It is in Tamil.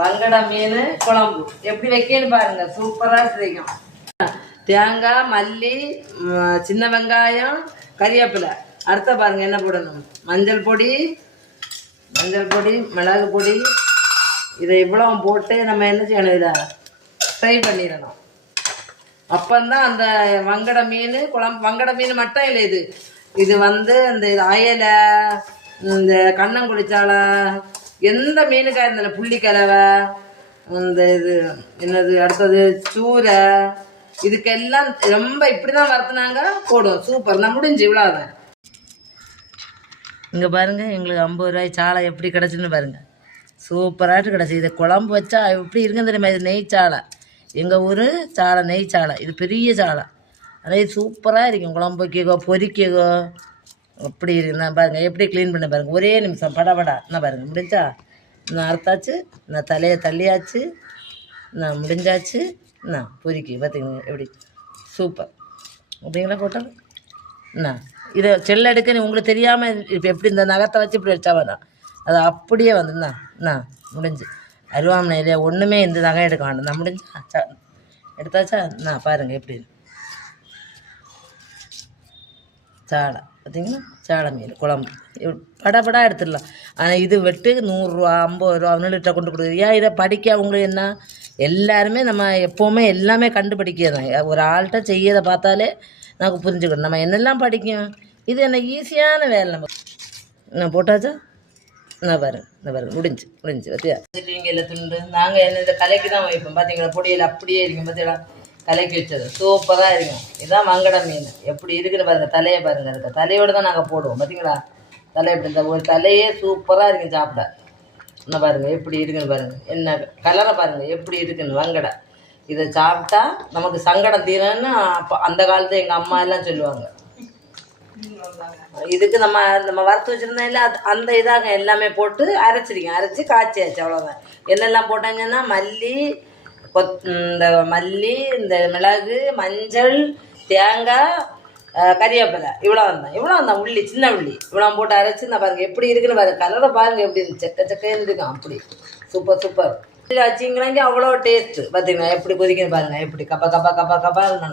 வங்கடா மீன் குழம்பு எப்படி வைக்கன்னு பாருங்க, சூப்பராக கிடைக்கும். தேங்காய், மல்லி, சின்ன வெங்காயம், கறிவேப்பிலை. அடுத்த பாருங்க என்ன போடணும். மஞ்சள் பொடி, மிளகு பொடி. இதை இவ்வளோ போட்டு நம்ம என்ன செய்யணும், இதை ஃப்ரை பண்ணிடணும். அப்பந்தான் அந்த வங்கட மீன் குழம்பு. வங்கட மீன் மட்டும் இல்லை, இது வந்து இந்த அயலை, இந்த கண்ணங்குளிச்சாலை, எந்த மீனுக்காக இருந்தாலும் புள்ளிக்கிழவை, இந்த இது என்னது அடுத்தது சூரை, இதுக்கெல்லாம் ரொம்ப இப்படி தான் வறுத்துனாங்க போடும். சூப்பர். நான் முடிஞ்சு இவ்வளோதான். இங்கே பாருங்கள், எங்களுக்கு 50 ரூபாய் சாலை எப்படி கிடச்சுன்னு பாருங்கள். சூப்பராகிட்டு கிடச்சி. இதை குழம்பு வச்சா எப்படி இருக்குன்னு தெரியுமா? இது நெய் சாலை, எங்கள் ஊர் சாலை, நெய் சாலை. இது பெரிய சாலை. அதே சூப்பராக இருக்கும். குழம்பு வைக்கோ, பொரிக்கோ, அப்படி இருக்கு. நான் பாருங்கள் எப்படி க்ளீன் பண்ண பாருங்கள். ஒரே நிமிஷம் படபடா. என்ன பாருங்கள், முடிஞ்சா நான் அறுத்தாச்சு, நான் தலையை தள்ளியாச்சு, நான் முடிஞ்சாச்சு. நான் பொரிக்கி பார்த்திங்க எப்படி சூப்பர். அப்படிங்களா போட்டால் என்ன இதை செல்ல எடுக்க உங்களுக்கு தெரியாமல் இப்போ எப்படி இந்த நகத்தை வச்சு இப்படி வச்சா வேணாம், அது அப்படியே வந்துண்ணா நான் முடிஞ்சு. அருவாமனையிலே ஒன்றுமே இந்த நகை எடுக்க வேண்டாம். நான் முடிஞ்சா எடுத்தாச்சா. நான் பாருங்கள் எப்படி சாலை பார்த்தீங்கன்னா, சாலை மீன் குழம்பு படப்படா எடுத்துடலாம். ஆனால் இது வெட்டு 100 ரூபா, 50 ரூபா, 100 கொண்டு கொடுக்குது. ஏன் இதை படிக்க உங்களுக்கு என்ன? எல்லாருமே நம்ம எப்போவுமே எல்லாமே கண்டுபிடிக்கிறதான். ஒரு ஆள்கிட்ட செய்யதை பார்த்தாலே நமக்கு புரிஞ்சுக்கணும் நம்ம என்னெல்லாம் படிக்கும். இது என்ன ஈஸியான வேலை. நம்ம நான் போட்டாச்சா. நான் பாருங்க முடிஞ்சு பார்த்தியா. இல்லை துண்டு நாங்கள் என்ன இந்த கலைக்கு தான் வைப்போம். பார்த்தீங்களா, பொடியில் அப்படியே இருக்கும். பார்த்தீங்களா, கலைக்கு வச்சது சூப்பராக இருக்கும். இதுதான் வங்கட மீன். எப்படி இருக்குன்னு பாருங்கள். தலையை பாருங்கள். இருக்க தலையோடு தான் நாங்கள் போடுவோம். பார்த்தீங்களா, தலை எப்படி இந்த ஒரு தலையே சூப்பராக இருக்கும் சாப்பிட. என்ன பாருங்கள் எப்படி இருக்குன்னு பாருங்கள். என்ன கலரை பாருங்கள் எப்படி இருக்குன்னு. வங்கடை இதை சாப்பிட்டா நமக்கு சங்கடம் தீரன்னு அப்போ அந்த காலத்தில் எங்கள் அம்மா எல்லாம் சொல்லுவாங்க. இதுக்கு நம்ம வறுத்து வச்சுருந்தா இல்லை, அந்த இதாக எல்லாமே போட்டு அரைச்சி காய்ச்சியாச்சு. அவ்வளோதான். என்னெல்லாம் போட்டாங்கன்னா மல்லி, இந்த மிளகு, மஞ்சள், தேங்காய், கறிவேப்பிலை, இவ்வளோ வந்தான் உள்ளி, சின்ன உள்ளி இவ்வளோ போட்டு அரைச்சி. நான் பாருங்கள் எப்படி இருக்குன்னு பாருங்கள். கலரை பாருங்கள் எப்படி செக்கன்னு இருக்கும். அப்படி சூப்பர். வச்சிங்கன்னாங்க அவ்வளோ டேஸ்ட்டு. பார்த்தீங்கன்னா எப்படி கொதிக்கணும் பாருங்கள். எப்படி கப்பா இருக்கணும்.